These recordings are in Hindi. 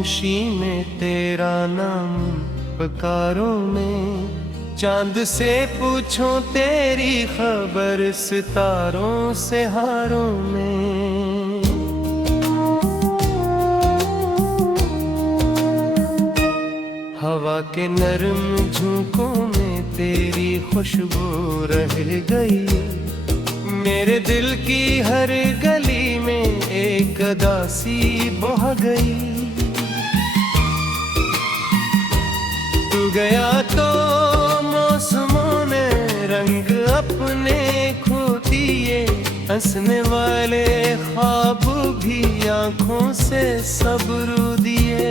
खामोशी में तेरा नाम पुकारो मैं, चांद से पूछूं तेरी खबर सितारों से हारों में। हवा के नरम झोंकों में तेरी खुशबू रह गई, मेरे दिल की हर गली में एक उदासी बह गई। तू गया तो मौसमों ने रंग अपने खो दिए, हंसने वाले ख्वाब भी आंखों से सब रो दिए।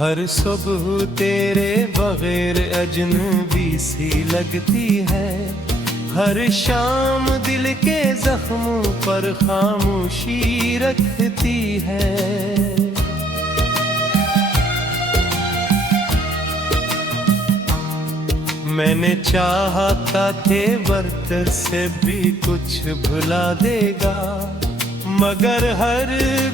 हर सुबह तेरे बगैर अजनबी सी लगती है, हर शाम दिल के जख्मों पर खामोशी रखती है। मैंने चाहा था तेवर से भी कुछ भुला देगा, मगर हर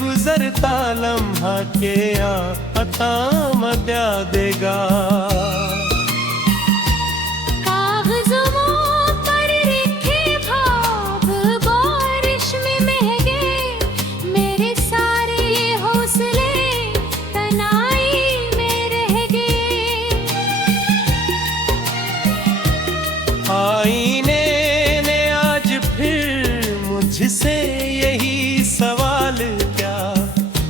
गुजरता लम्हा के आता मचा देगा। कागज़ों पर लिखे ख्वाब बारिश में महके, मेरे सारे हौसले तनाई में रह गए। आईने ने आज फिर मुझसे यही सवाल क्या,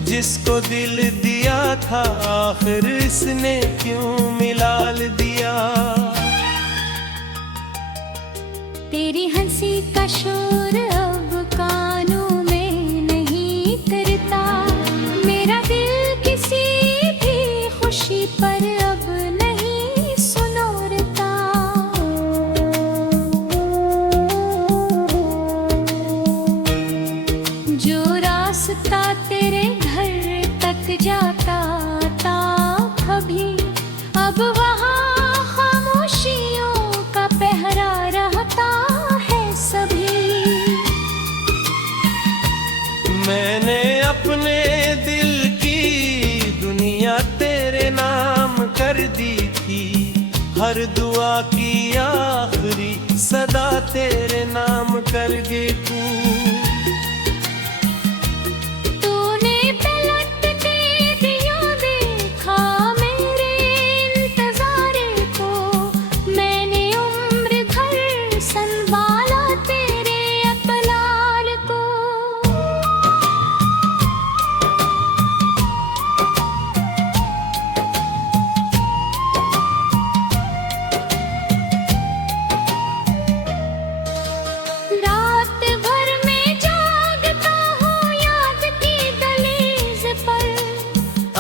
जिसको दिल दिया था आखिर इसने क्यों मिलाल दिया। तेरी हंसी का शोर अब कानों में नहीं करता, मेरा दिल किसी भी खुशी पर अब नहीं सुनोरता। जो रास्ता तेरे घर तक जाता था कभी, अब वहाँ खामोशियों का पहरा रहता है सभी। मैंने अपने दिल की दुनिया तेरे नाम कर दी थी, हर दुआ की आखिरी सदा तेरे नाम कर गे तू।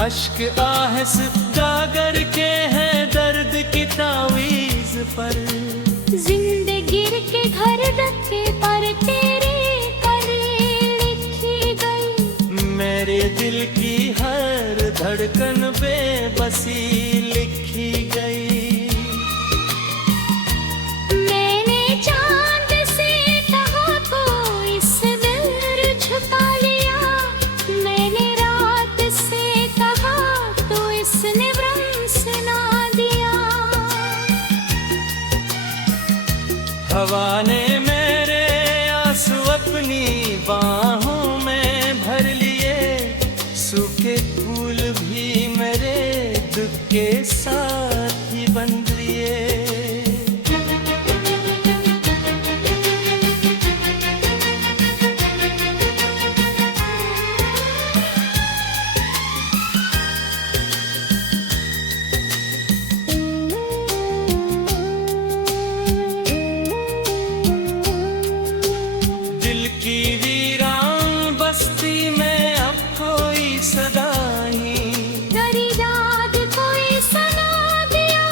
अश्क आहस गागर के हैं दर्द की तावीज पर, जिंदगी के घर रखे पर तेरे करे लिखी गई। मेरे दिल की हर धड़कन बेबसी लिखी गई। मैंने चांद से कहा को इस दिल छुपा लिया, मैंने रात से कहा तो इसने भ्रम सुना दिया। हवा ने मेरे आंसू अपनी बाहों में भर लिए, सूखे फूल भी मेरे दुख के साथ ही बन लिए। दिल की वीरान बस्ती में अब कोई सदा ही, गरी याद कोई सना दिया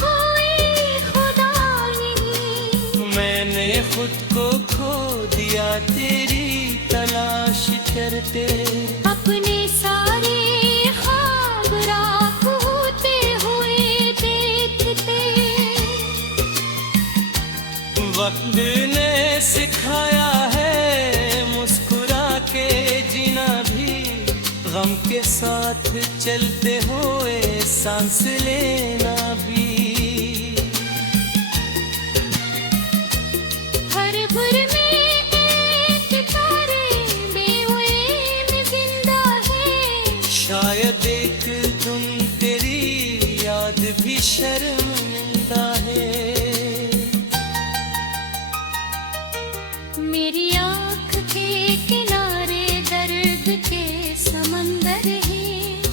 कोई खुदा नहीं। मैंने खुद को खो दिया तेरी तलाश करते। अपने सारे चलते हुए सांस लेना भी। हर भुर में एक तारे बेहुए में जिंदा है। शायद एक धुन तेरी याद भी शर्मिंदा है। मेरी आँख के किनारे दर्द के समंदर है।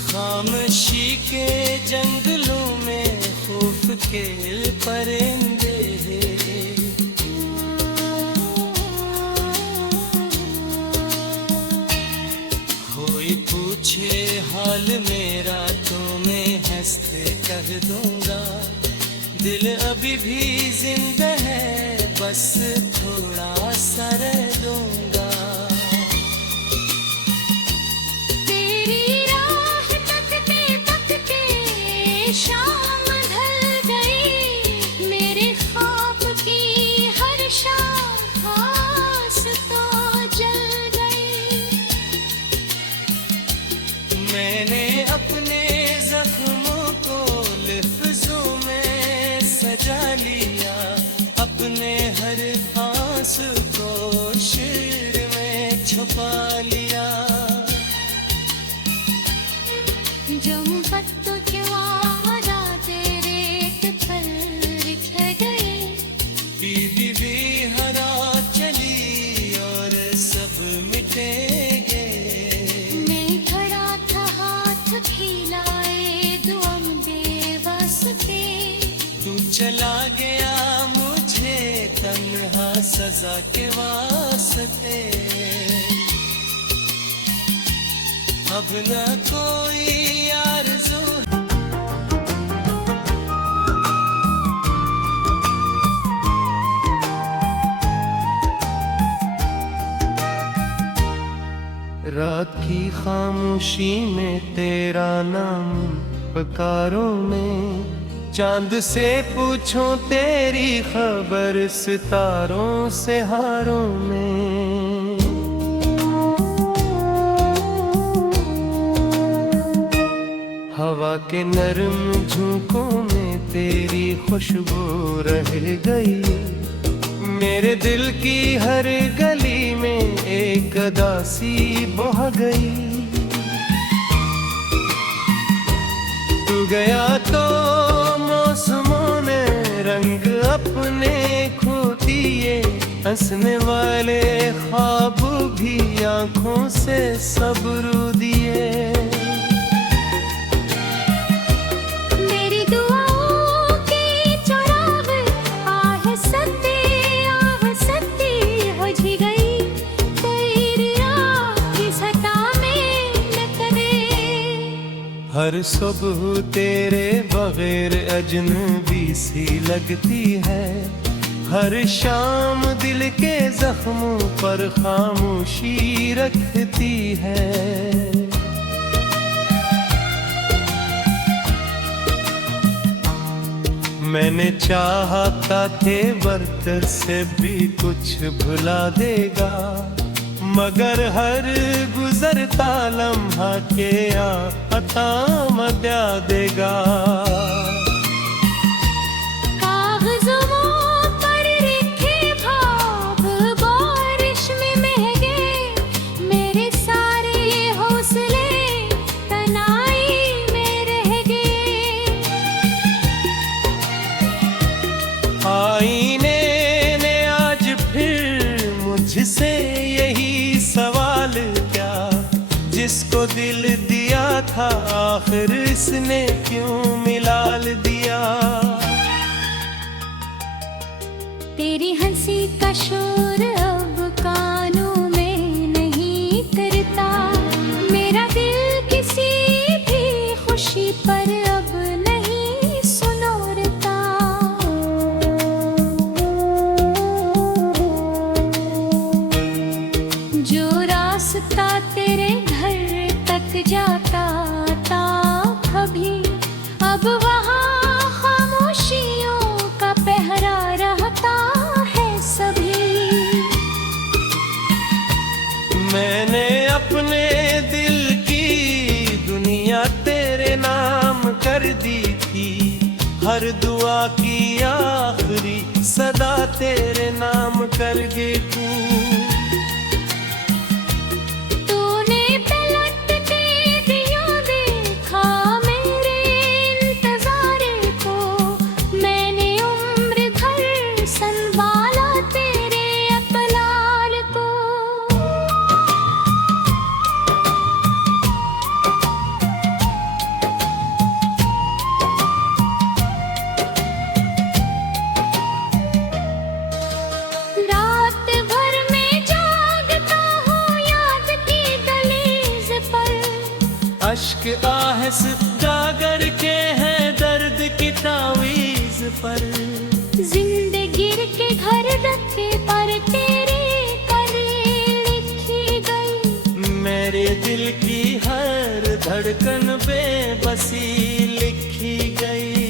खामोशी के जंगलों में खौफ के परिंदे हैं। कोई पूछे हाल मेरा तो मैं हंसते कह दूंगा, दिल अभी भी जिंदा है, बस थोड़ा सा रह दूंगा। तेरी राह तकते तकते शाम ढल गई। मेरे ख्वाब की हर शाम आस तो जल गई। मैंने अपने जख्मों को लफ्जों में सजा लिया, अपने हर आंसू को शेर में छुपा लिया। जो पत्तों के वादा तेरे पर लिख गए। बीबी भी हरा चली और सब मिटे गए। मैं खड़ा था हाथ फैलाए दुआ में बेबस पे। तू चला गया मुझे तन्हा सजा के वास्ते। अब न कोई आरज़ू रात की खामोशी में तेरा नाम पुकारो में, चांद से पूछो तेरी खबर सितारों से हारों में। हवा के नरम झोंकों में तेरी खुशबू रह गई। मेरे दिल की हर गली में एक उदासी बह गई। तू गया तो मौसमों ने रंग अपने खो दिए। हंसने वाले ख्वाब भी आंखों से सब रो दिए। मेरी दुआओं की चुराग आह सत्ती बुझ गई। तेरी राह की सता में न करे। हर सुबह तेरे बगैर अजनबी सी लगती है। हर शाम दिल के जख्मों पर खामोशी रखती है। मैंने चाहा था बर्तर से भी कुछ भुला देगा, मगर हर गुजरता लम्हा के आता मचा देगा। कागज़ों पर लिखे ख्वाब बारिश में महके। मेरे सारे हौसले तनाई में रह गए। आईने ने आज फिर मुझसे यही सवाल किया, जिसको दिल दिया था आखिर इसने क्यों मिलाल दिया। तेरी हंसी का शोर अब कानों में नहीं करता। मेरा दिल किसी भी खुशी पर अब नहीं सुनोरता। जो रास्ता तेरे घर तक जाता था कभी, अब वहाँ खामोशियों का पहरा रहता है सभी। मैंने अपने दिल की दुनिया हर दुआ की आखिरी सदा तेरे नाम करके तू। तूने पलट के दिया देखा मेरे इंतजार को, मैंने उम्र भर संभाला तेरे अपलाल को। रात भर में जागता हूँ याद की दहलीज पर, अश्क आहस गागर के हैं दर्द की तावीज पर। जिंदगी के घर रखे पर तेरे करे लिखी गई, मेरे दिल की हर धड़कन बेबसी लिखी गई।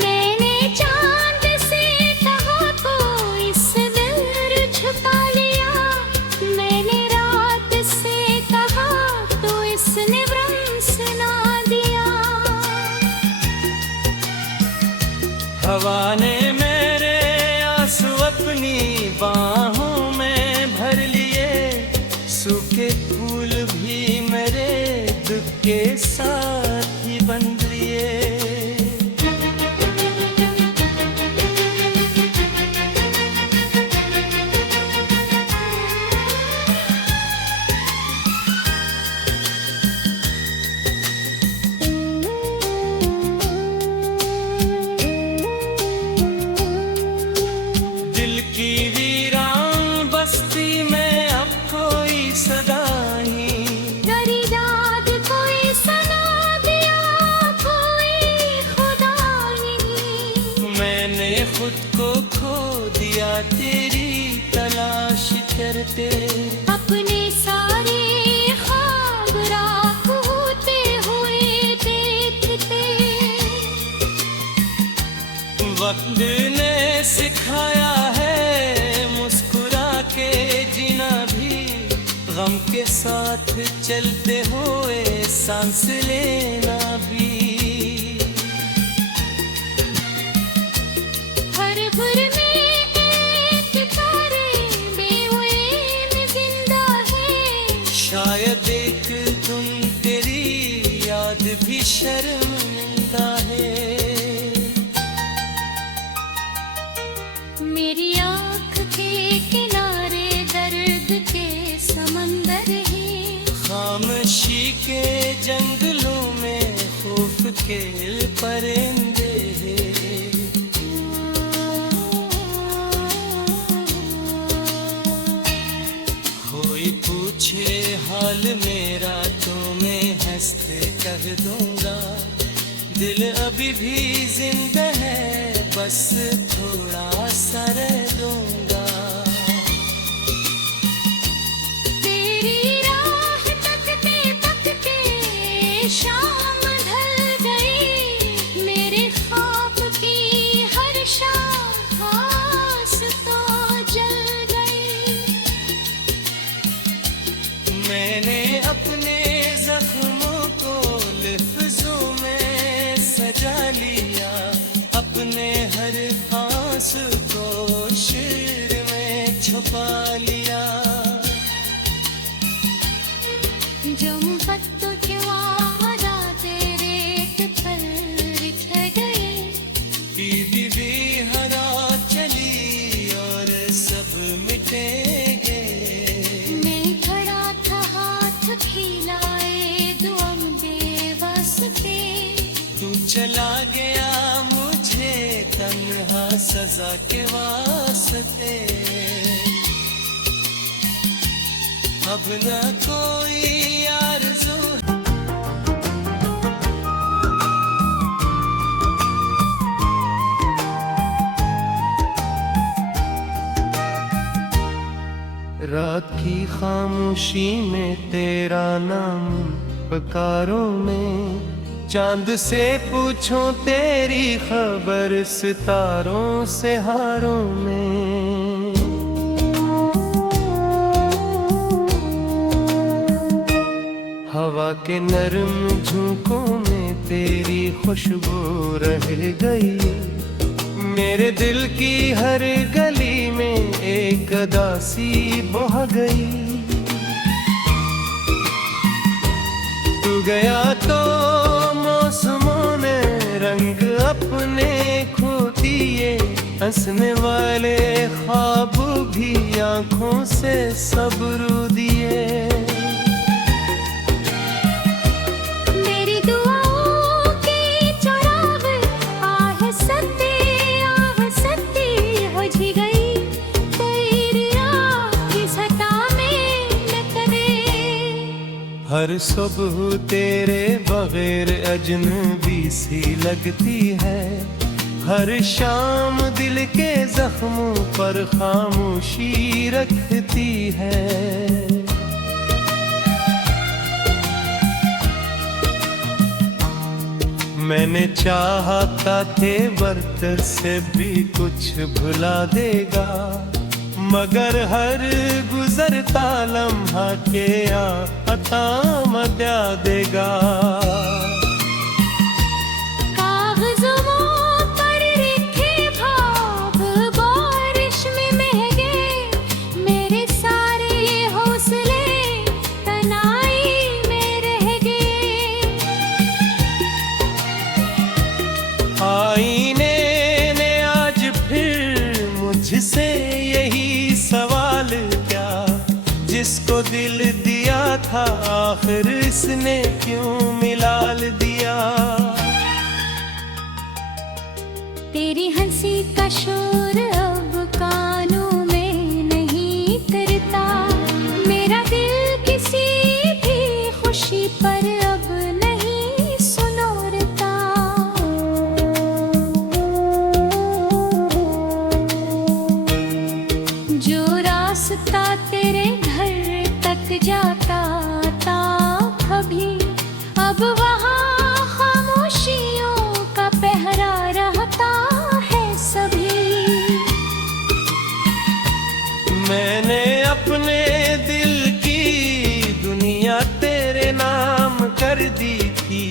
मैंने चांद से कहा को इस दिल छुपा लिया, मैंने रात से कहा तो इसने वरम सुना दिया। हवा ने मेरे आंसू अपनी बाहों में भर लिए, सूखे फूल भी मेरे दुख के साथ ही बन लिए। दिल की वीरान बस्ती में अब कोई सदा ही, गरी याद कोई सना दिया कोई खुदा नहीं। मैंने खुद को खो दिया तेरी तलाश करते। अपने सारे ख्वाब राख होते हुए देखते, वक्त ने सिखाया है मुस्कुरा के जीना भी, गम के साथ चलते हुए सांस लेना भी। हर भर में एक तारे बेवैन जिंदा है, शायद एक दिन तेरी याद भी शर्मिंदा है। मेरी आँख के किनारे दर्द के समंदर है, खामोशी के जंगलों में खौफ के परिंदे हैं। कोई पूछे हाल मेरा तो मैं हंसते कह दूंगा, दिल अभी भी जिंदा है बस थोड़ा सा रह दूंगा। तेरी राह तकते तकते शाम ढल गई, मेरे ख्वाब की हर शाम आस तो जल गई। मैंने अपने जख्मों को लफ्जों में सजा लिया, अपने हर आंसू को शेर में छुपा लिया। जो मुकद्दर के वादा तेरे पर लिख गए, बीवी हरा चली और सब मिटेंगे। मैं खड़ा था हाथ खिलाए दुआम बेबस पे, तू चला गया मुझे तन्हा सजा के वास्ते। अब न कोई आरज़ू रात की खामोशी में तेरा नाम पुकारो में, चांद से पूछो तेरी खबर सितारों से हारों में। हवा के नरम झोंकों में तेरी खुशबू खुशबू रह गई। मेरे दिल की हर गली में एक उदासी बह गई। तू गया तो मौसमों ने रंग अपने खो दिए, हंसने वाले ख्वाब भी आंखों से सब रू दिए। मेरी दुआओं की चुराग आहस्ते बुझ गई, तेरी राह की सता में लटके। हर सुबह तेरे बगैर अजनबी सी लगती है, हर शाम दिल के जख्मों पर खामोशी रखती है। मैंने चाहा था वक्त से भी कुछ भुला देगा, मगर हर गुजरता लम्हा के आता मचा देगा। आईने ने आज फिर मुझसे यही सवाल किया, जिसको दिल दिया था आखिर इसने क्यों मिलाल दिया। तेरी हंसी का शोर अब कानों में नहीं करता, मेरा दिल किसी भी खुशी पर अब नहीं सुनोरता। जो रास्ता तेरे घर तक जाता था कभी, अब वहाँ खामोशियों का पहरा रहता है सभी। मैंने अपने दिल की दुनिया तेरे नाम कर दी थी,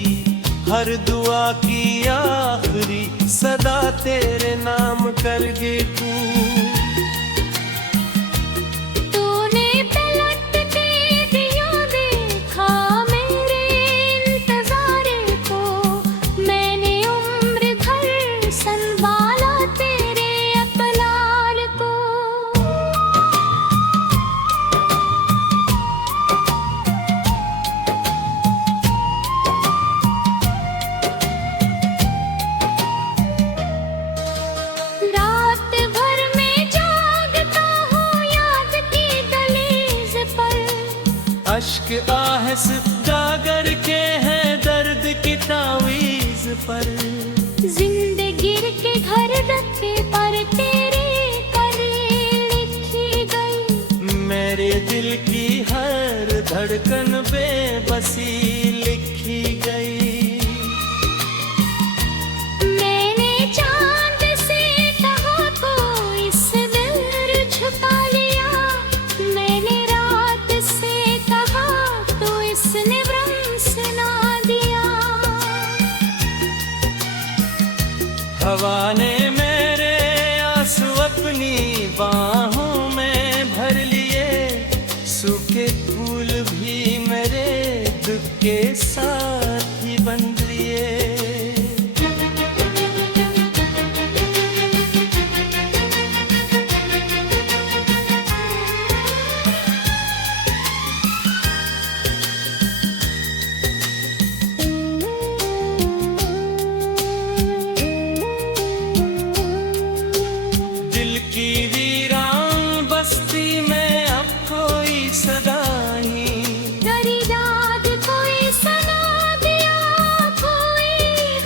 हर दुआ की आखिरी सदा तेरे नाम कर गे तू। अश्क आहस्ता करके हैं दर्द की तावीज़ पर, जिंदगी के घर रखे पर तेरे कर लिखी गई। मेरे दिल की हर धड़कन बेबसी लिखी गई। मैंने चांद से कहा को इस दिल छुपा लिया, मैंने रात से कहा तो इसने भ्रम सुना दिया। हवा ने मेरे आंसू अपनी बाहों में भर लिए, सूखे फूल भी मेरे दुख के साथ ही बंध लिए। दिल की वीरान बस्ती में अब कोई सदा ही, तेरी याद कोई सना दिया कोई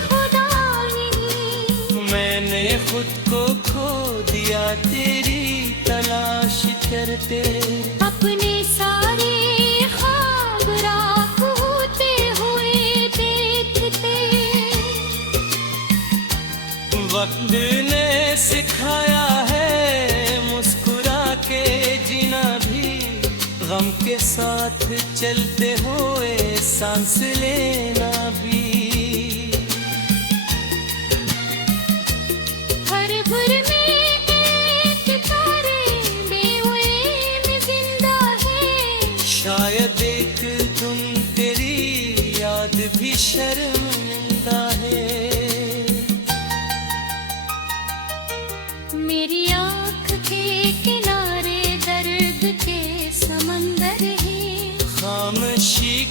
खुदा नहीं। मैंने खुद को खो दिया तेरी तलाश करते। अपने सारे ख्वाब राख होते हुए देखते। वक्त ने सिखाया है मुस्कुरा के जीना भी, गम के साथ चलते हुए सांस लेना भी।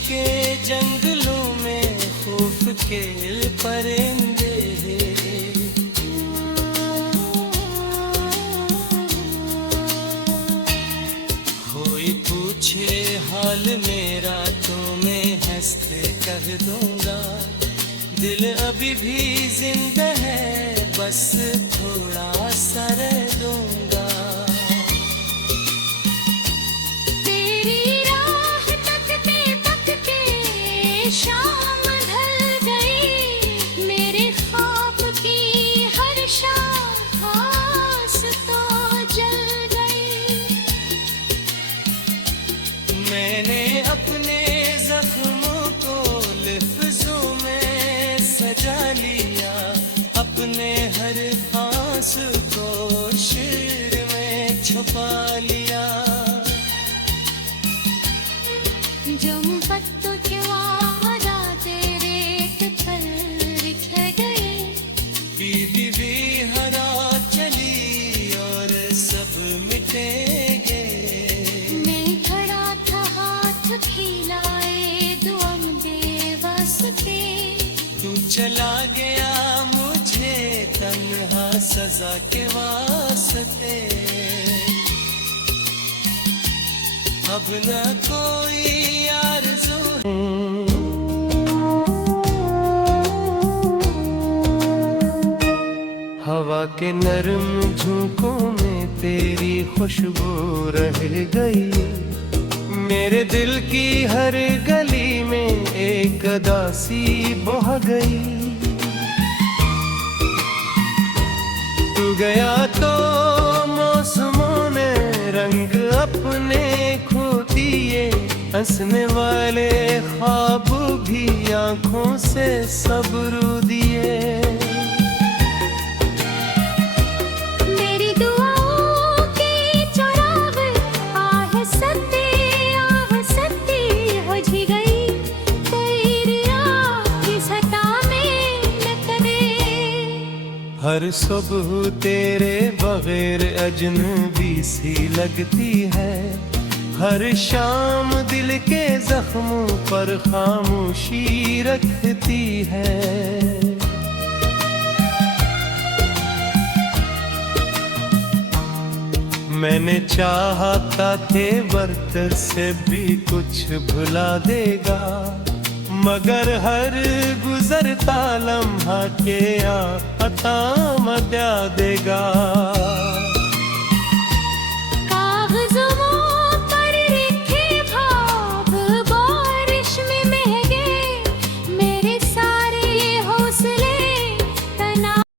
के जंगलों में खौफ के परिंदे, कोई पूछे हाल मेरा तो मैं हंसते कह दूंगा, दिल अभी भी जिंदा है बस थोड़ा सा रह दूंगा। तेरी राह तकते तकते शाम ढल गई, मेरे ख्वाब की हर शाम आस तो जल गई। मैंने अपने जख्मों को लफ्जों में सजा लिया, अपने हर आंसू को शेर में छुपा लिया। जम पत्तों के वादा तेरे पर लिख गए, बीबी हरा चली और सब मिटेंगे। मैं खड़ा था हाथ खिलाए दुआम बेवास्ते, तू चला गया मुझे तन्हा सजा के वास्ते। अब न कोई आरज़ू हवा के नरम झोंकों में तेरी खुशबू रह गई, मेरे दिल की हर गली में एक उदासी बह गई। तू गया तो मौसमों ने रंग अपने खो दिए, हंसने वाले ख्वाब भी आंखों से सब रू दिए। मेरी दुआओं की चुराग आह सत्ती बुझ गई, तेरी राह की सता में लटके। हर सुबह तेरे बगैर अजनबी सी लगती है, हर शाम दिल के जख्मों पर खामोशी रखती है। मैंने चाहा था थे वक्त से भी कुछ भुला देगा, मगर हर गुजरता लम्हा के अता मचा देगा।